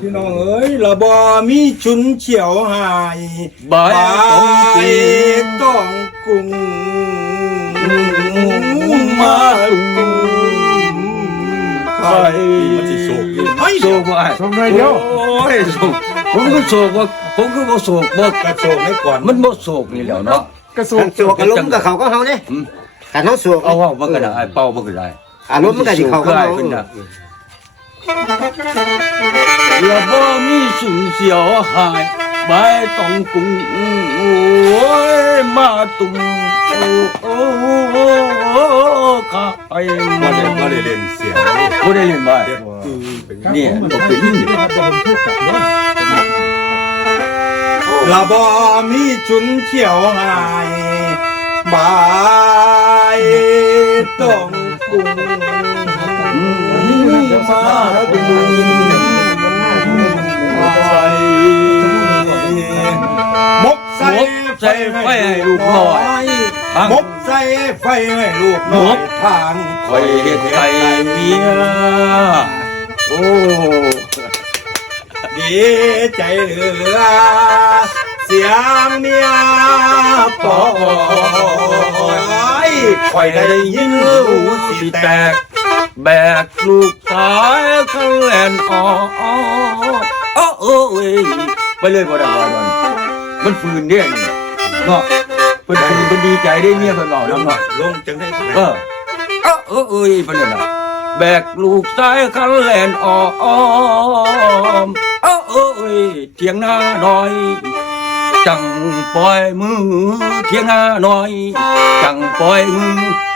พี่น้องเอ้ยละบ่มีชุนเฉียวหายบายต้องกุ้งมาตุ้มใครมันสิโศกอยู่ไอ้โศกว่า ส่งหน่อยเดียว โอ้ยโศกผมก็โศกว่าผมก็บ่โศกบ่ กระโศกให้ก่อน มันบ่โศกนี่แหล้วเนาะ กระสุ กัน นสวกอารมณ์กับเขาก็เฮาเนี่ยกันเขาสวก เอาบ่ก็ได้เป่าบ่ก็ได้ อารมณ์มันก็สิเขาก็เฮา ขึ้นน่ะละบ่มีสุนเสียวหายบายต้องกุ้งโอ้ยมาตุ้มโอ้ข้าไป บ่ได้เล่นเสียง บ่ได้เล่นบ่ เด็ดคือเป็น เนี่ยมันก็เป็น ละบ่มีชุนเฉียวหายบายต้องกุ้งมาตุ้มมกใส่ไฟให้ลูกน้อยมกใส่ไฟให้ลูกน้อยทาง คอยเฮ็ดไก่เมียโอ้ ดีใจเหลือเสียงเมียปอยคอยได้ยินหูสิแตก แบกลูกสายเขาแลนอ้อเอ้ยไปเลยบ่ได้ว่ามันฝืนเด้นี่เนาะเพิ่นฝืนเพิ่นดีใจได้เมียเพิ่นเว้านำเนาะ ลงจังได้ เอ้ยไปเลยนะแบกลูกสายเขาแลนอ้อเอ้ยเถียงหน้าหน่อยจังปล่อยมือเถียงหน้าหน่อยจังปล่อยมือ